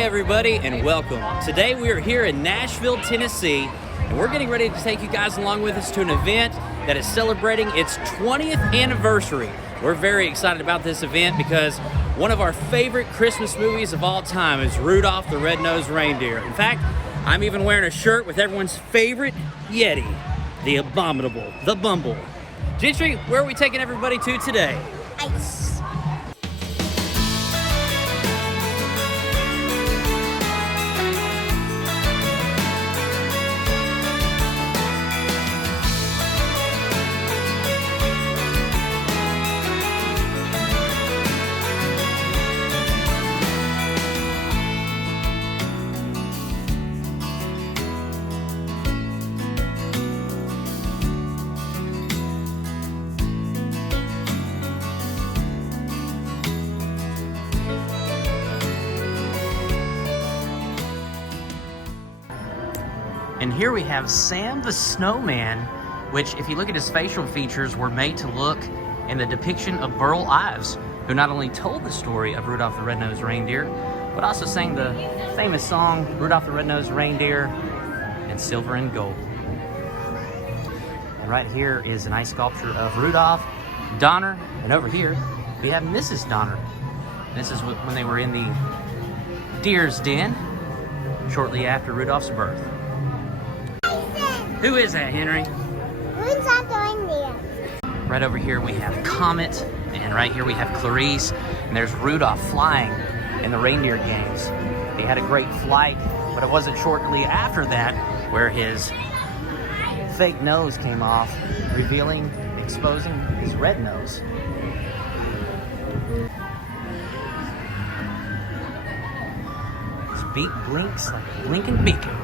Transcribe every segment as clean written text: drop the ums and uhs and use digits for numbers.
Hey everybody, and welcome. Today we are here in Nashville, Tennessee, and we're getting ready to take you guys along with us to an event that is celebrating its 20th anniversary. We're very excited about this event because one of our favorite Christmas movies of all time is Rudolph the Red-Nosed Reindeer. In fact, I'm even wearing a shirt with everyone's favorite Yeti, the Abominable, the Bumble. Gentry, where are we taking everybody to today? Ice. And here we have Sam the Snowman, which, if you look at his facial features, were made to look in the depiction of Burl Ives, who not only told the story of Rudolph the Red-Nosed Reindeer, but also sang the famous song, Rudolph the Red-Nosed Reindeer in Silver and Gold. And right here is an ice sculpture of Rudolph, Donner, and over here we have Mrs. Donner. This is when they were in the deer's den, shortly after Rudolph's birth. Who is that, Henry? Rudolph the Reindeer. Right over here we have Comet, and right here we have Clarice, and there's Rudolph flying in the reindeer games. He had a great flight, but it wasn't shortly after that where his fake nose came off, exposing his red nose. His beak blinks like a blinking beacon.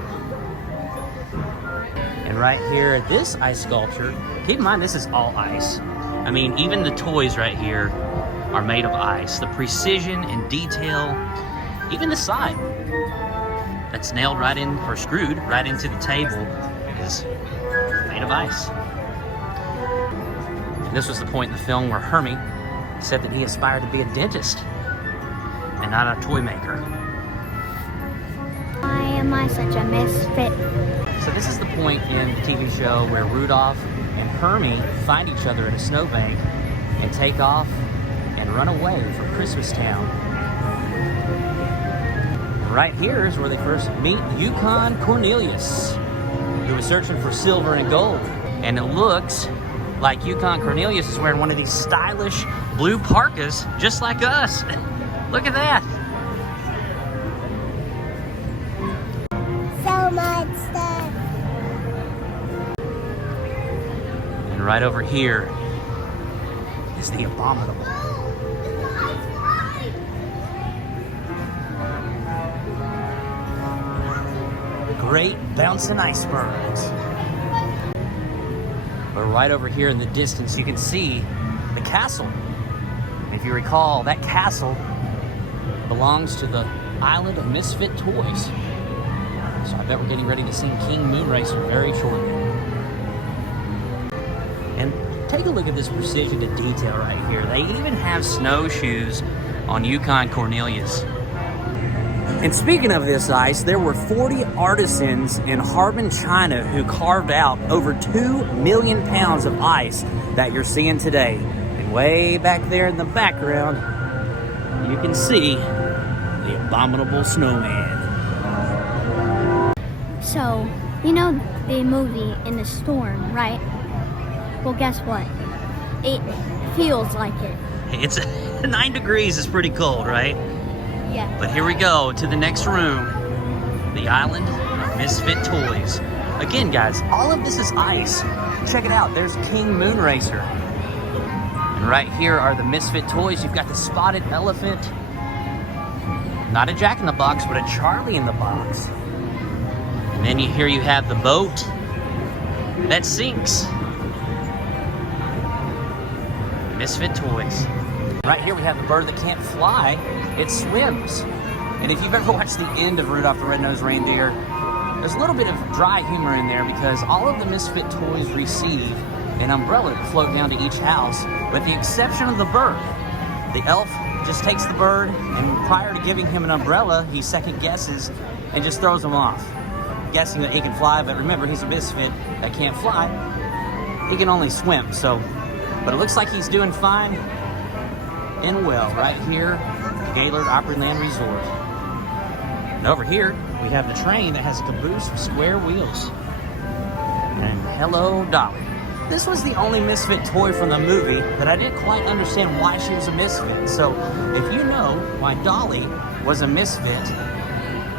And right here, this ice sculpture, keep in mind this is all ice. I mean, even the toys right here are made of ice. The precision and detail, even the sign that's nailed right in, or screwed right into the table, is made of ice. And this was the point in the film where Hermie said that he aspired to be a dentist and not a toy maker. Why am I such a misfit? So this is the point in the TV show where Rudolph and Hermie find each other in a snowbank and take off and run away from Christmas Town. And right here is where they first meet Yukon Cornelius, who was searching for silver and gold. And it looks like Yukon Cornelius is wearing one of these stylish blue parkas, just like us. Look at that. So much stuff. And right over here is the Abominable. Great bouncing icebergs. But right over here in the distance, you can see the castle. If you recall, that castle belongs to the island of Misfit Toys. So I bet we're getting ready to see King Moonracer very shortly. And take a look at this precision to detail right here. They even have snowshoes on Yukon Cornelius. And speaking of this ice, there were 40 artisans in Harbin, China who carved out over 2 million pounds of ice that you're seeing today. And way back there in the background, you can see the Abominable Snowman. So, you know the movie In the Storm, right? Well, guess what? It feels like it. It's 9 degrees is pretty cold, right? Yeah. But here we go to the next room, the island of Misfit Toys. Again, guys, all of this is ice. Check it out. There's King Moonracer. And right here are the Misfit Toys. You've got the spotted elephant. Not a Jack-in-the-Box, but a Charlie-in-the-Box. And then here you have the boat that sinks. Misfit Toys. Right here we have the bird that can't fly. It swims. And if you've ever watched the end of Rudolph the Red-Nosed Reindeer, there's a little bit of dry humor in there because all of the Misfit Toys receive an umbrella to float down to each house, with the exception of the bird. The elf just takes the bird, and prior to giving him an umbrella, he second guesses and just throws him off, guessing that he can fly. But remember, he's a misfit that can't fly. He can only swim, so, but it looks like he's doing fine and well right here at Gaylord Opryland Resort. And over here, we have the train that has a caboose with square wheels. And hello, Dolly. This was the only misfit toy from the movie that I didn't quite understand why she was a misfit. So if you know why Dolly was a misfit,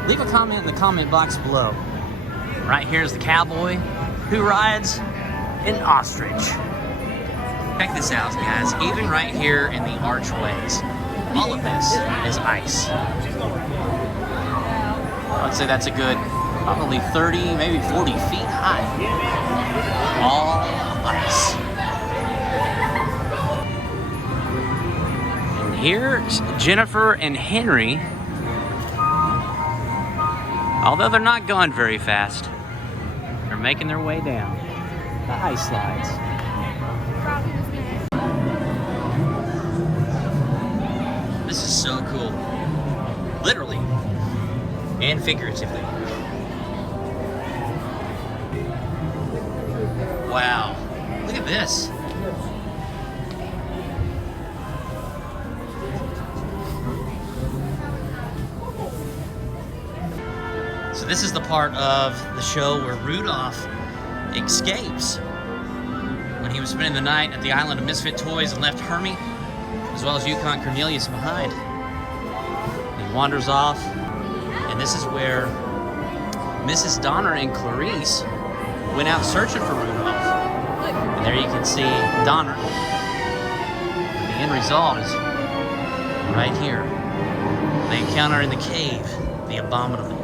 leave a comment in the comment box below. Right here's the cowboy who rides an ostrich. Check this out, guys. Even right here in the archways, all of this is ice. I would say that's a good probably 30, maybe 40 feet high. All ice. And here's Jennifer and Henry. Although they're not going very fast, they're making their way down the ice slides. This is so cool. Literally and figuratively. Wow, look at this. So this is the part of the show where Rudolph escapes when he was spending the night at the island of Misfit Toys and left Hermie, as well as Yukon Cornelius behind. He wanders off, and this is where Mrs. Donner and Clarice went out searching for Rudolph. And there you can see Donner. The end result is right here. They encounter in the cave the Abominable.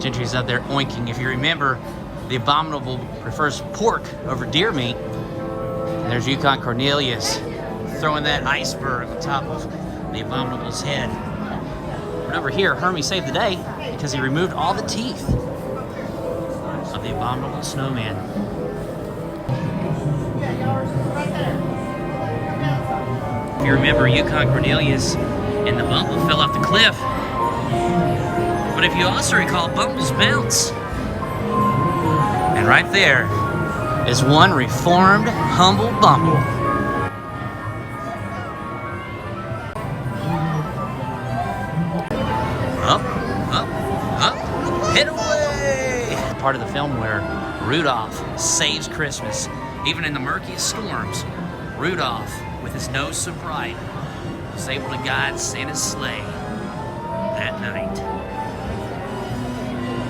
Gentry's up there oinking. If you remember, the Abominable prefers pork over deer meat. And there's Yukon Cornelius throwing that iceberg on top of the Abominable's head. But over here, Hermie saved the day because he removed all the teeth of the Abominable snowman. If you remember, Yukon Cornelius and the Bumble fell off the cliff. But if you also recall Bumble's bounce, and right there is one reformed, humble Bumble. Up, up, up, hit away! Part of the film where Rudolph saves Christmas. Even in the murkiest storms, Rudolph, with his nose so bright, was able to guide Santa's sleigh that night.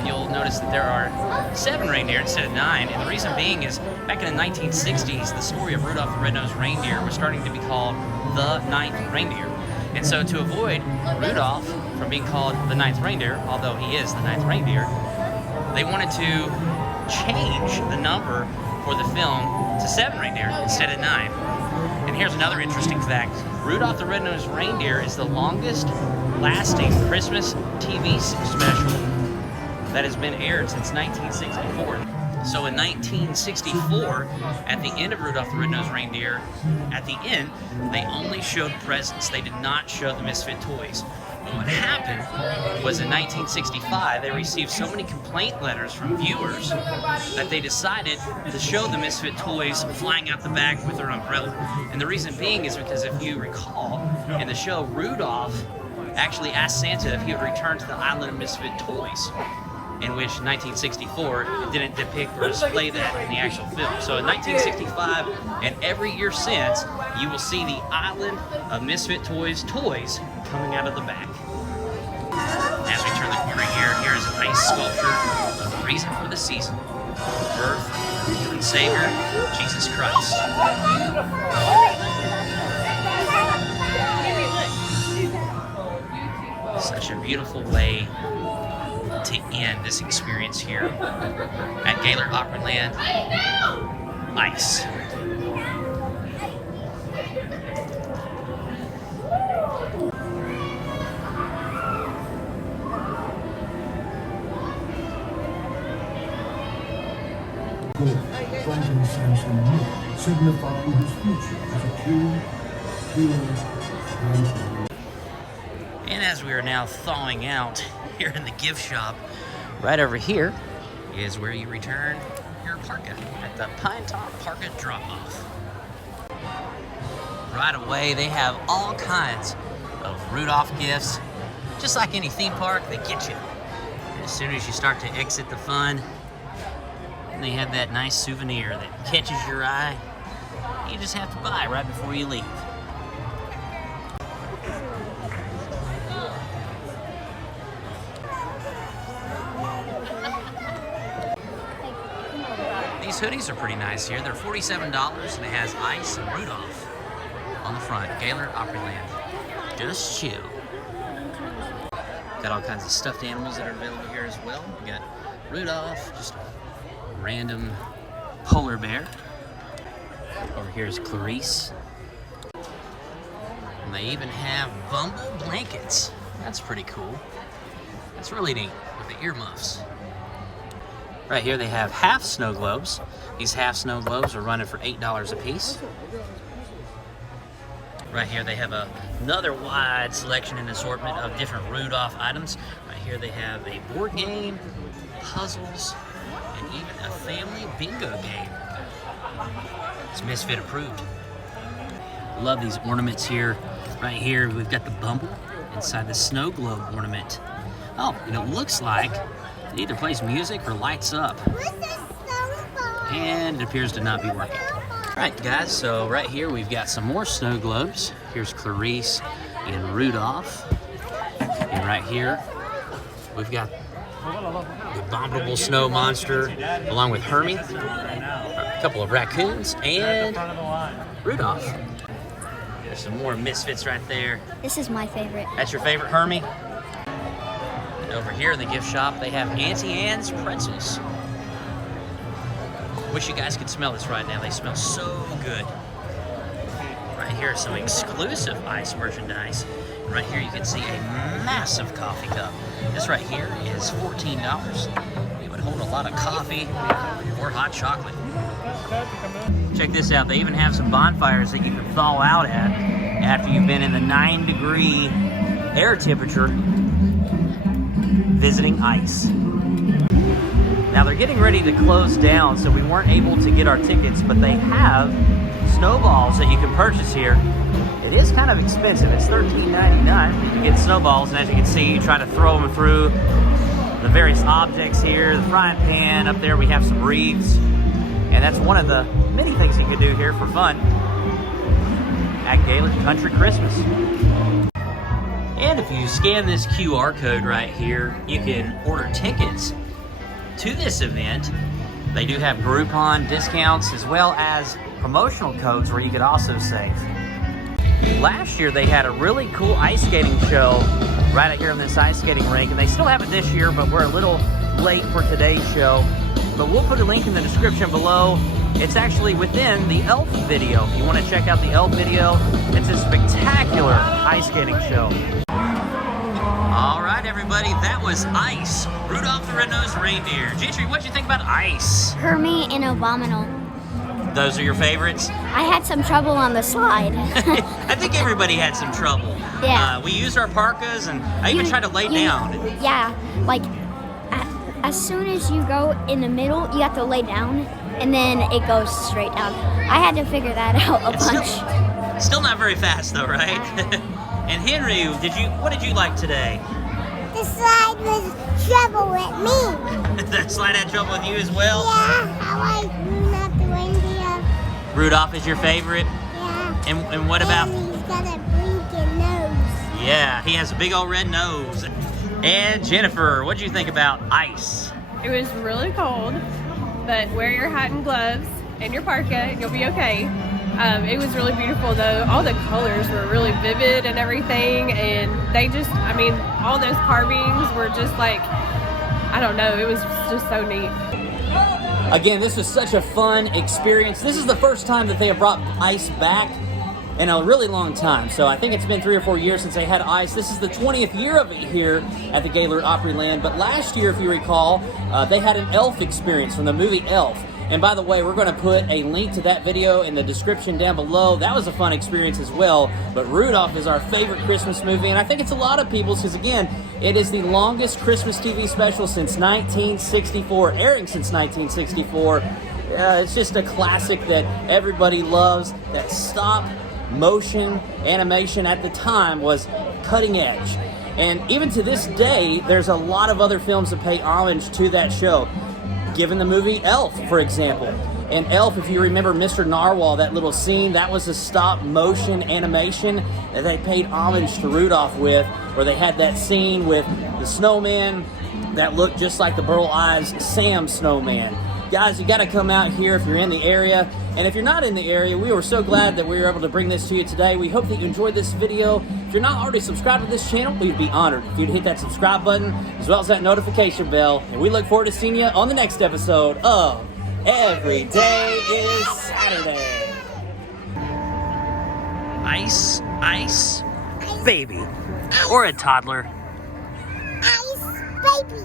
You'll notice that there are 7 reindeer instead of 9, and the reason being is back in the 1960s, the story of Rudolph the Red-Nosed Reindeer was starting to be called the 9th Reindeer. And so to avoid Rudolph from being called the 9th Reindeer, although he is the 9th Reindeer, they wanted to change the number for the film to 7 reindeer instead of 9. And here's another interesting fact. Rudolph the Red-Nosed Reindeer is the longest lasting Christmas TV special that has been aired since 1964. So in 1964, at the end of Rudolph the Red-Nosed Reindeer, at the end, they only showed presents. They did not show the Misfit Toys. But what happened was in 1965, they received so many complaint letters from viewers that they decided to show the Misfit Toys flying out the back with their umbrella. And the reason being is because if you recall, in the show, Rudolph actually asked Santa if he would return to the island of Misfit Toys, in which 1964 it didn't depict or display that in the actual film. So in 1965 and every year since, you will see the island of Misfit Toys toys coming out of the back. As we turn the corner here, here is an ice sculpture of the reason for the season, the birth and Savior, Jesus Christ. Such a beautiful way to end this experience here at Gaylord Opryland. Ice. Frankincense and myrrh signifying his future as a king, And as we are now thawing out here in the gift shop, right over here is where you return your parka at the Pine Top Parka Drop-Off. Right away, they have all kinds of Rudolph gifts. Just like any theme park, they get you. And as soon as you start to exit the fun, they have that nice souvenir that catches your eye. You just have to buy right before you leave. These hoodies are pretty nice here. They're $47 and it has ice and Rudolph on the front. Gaylord Opryland. Just chill. Got all kinds of stuffed animals that are available here as well. We got Rudolph, just a random polar bear. Over here is Clarice. And they even have Bumble blankets. That's pretty cool. That's really neat with the earmuffs. Right here they have half snow globes. These half snow globes are running for $8 a piece. Right here they have another wide selection and assortment of different Rudolph items. Right here they have a board game, puzzles, and even a family bingo game. It's Misfit approved. Love these ornaments here. Right here we've got the Bumble inside the snow globe ornament. Oh, and it looks like it either plays music or lights up. And it appears to not be working. Alright guys, so right here we've got some more snow globes. Here's Clarice and Rudolph. And right here we've got the Abominable snow monster along with Hermie, a couple of raccoons, and Rudolph. There's some more Misfits right there. This is my favorite. That's your favorite, Hermie? And over here in the gift shop they have Auntie Anne's pretzels. Wish you guys could smell this right now. They smell so good. Right here is some exclusive ice merchandise. And right here you can see a massive coffee cup. This right here is $14. It would hold a lot of coffee or hot chocolate. Check this out. They even have some bonfires that you can thaw out at after you've been in the 9-degree air temperature visiting ice. Now they're getting ready to close down, so we weren't able to get our tickets, but they have snowballs that you can purchase here. It is kind of expensive. It's $13.99 to get snowballs, and as you can see, you try to throw them through the various objects here. The frying pan, up there we have some wreaths, and that's one of the many things you can do here for fun at Gaylord Country Christmas. And if you scan this QR code right here, you can order tickets to this event. They do have Groupon discounts as well as promotional codes where you could also save. Last year they had a really cool ice skating show right out here on this ice skating rink, and they still have it this year, but we're a little late for today's show. But we'll put a link in the description below. It's actually within the Elf video. If you want to check out the Elf video, it's a spectacular ice skating show. All right, everybody, that was Ice, Rudolph the Red-Nosed Reindeer. Gentry, what'd you think about Ice? Hermie and Abominable. Those are your favorites? I had some trouble on the slide. I think everybody had some trouble. Yeah. We used our parkas, and I even tried to lay down. Yeah, like as soon as you go in the middle, you have to lay down, and then it goes straight down. I had to figure that out a bunch. Still not very fast, though, right? And Henry, what did you like today? The slide was trouble with me. The slide had trouble with you as well? Yeah, I like Rudolph the Reindeer. Rudolph is your favorite? Yeah. And what about? And he's got a blinking nose. Yeah, he has a big old red nose. And Jennifer, what did you think about Ice? It was really cold, but wear your hat and gloves and your parka and you'll be okay. It was really beautiful though. All the colors were really vivid and everything, and they just, I mean, all those carvings were just like, I don't know, it was just so neat. Again, this was such a fun experience. This is the first time that they have brought Ice back in a really long time. So I think it's been 3 or 4 years since they had Ice. This is the 20th year of it here at the Gaylord Opryland. But last year, if you recall, they had an Elf experience from the movie Elf. And by the way, we're going to put a link to that video in the description down below. That was a fun experience as well. But Rudolph is our favorite Christmas movie, and I think it's a lot of people's because, again, it is the longest Christmas TV special since 1964, airing since 1964. It's just a classic that everybody loves. That stop motion animation at the time was cutting edge. And even to this day, there's a lot of other films that pay homage to that show. Given the movie Elf, for example. And Elf, if you remember Mr. Narwhal, that little scene, that was a stop motion animation that they paid homage to Rudolph with, where they had that scene with the snowman that looked just like the Burl Ives Sam snowman. Guys, you got to come out here if you're in the area. And if you're not in the area, we were so glad that we were able to bring this to you today. We hope that you enjoyed this video. If you're not already subscribed to this channel, we'd be honored if you'd hit that subscribe button as well as that notification bell. And we look forward to seeing you on the next episode of Every Day is Saturday. Ice, ice, baby. Or a toddler. Ice baby.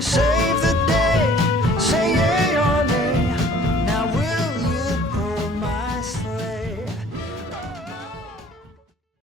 Say